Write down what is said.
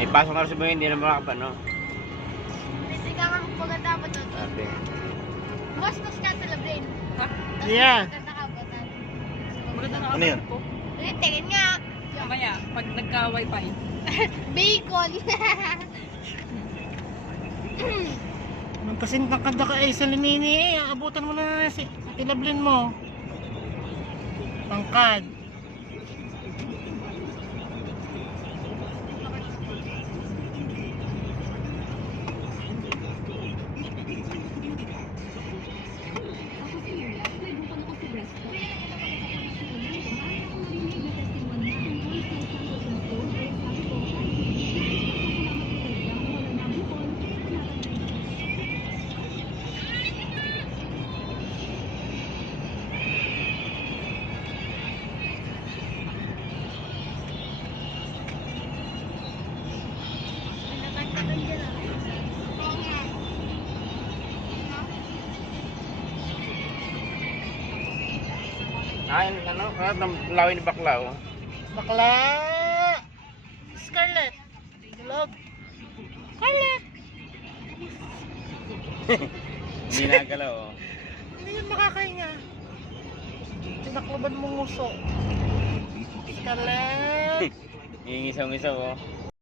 May pasok na rin sa mga hindi na makakapa, no? Hindi ka kang paganda mo to. Sabi. Bastos ka sa labrain. Ha? Yeah. Maganda ka ba? Maganda na Ano yun? ko. Tingin nga. Mamaya, pag nagka-wifi. Bacon. Nung kasing kakanda ka sa linini abutan mo na si tilablin mo. Tangkad. Ay, ano? Lawin ni bakla, oh. Bakla. Scarlett. Dulog. Scarlett. Hindi nagalaw, oh. Hindi yan makakahinga. Tinakloban mo nguso. Scarlett. Iingisaw-ngisaw, oh.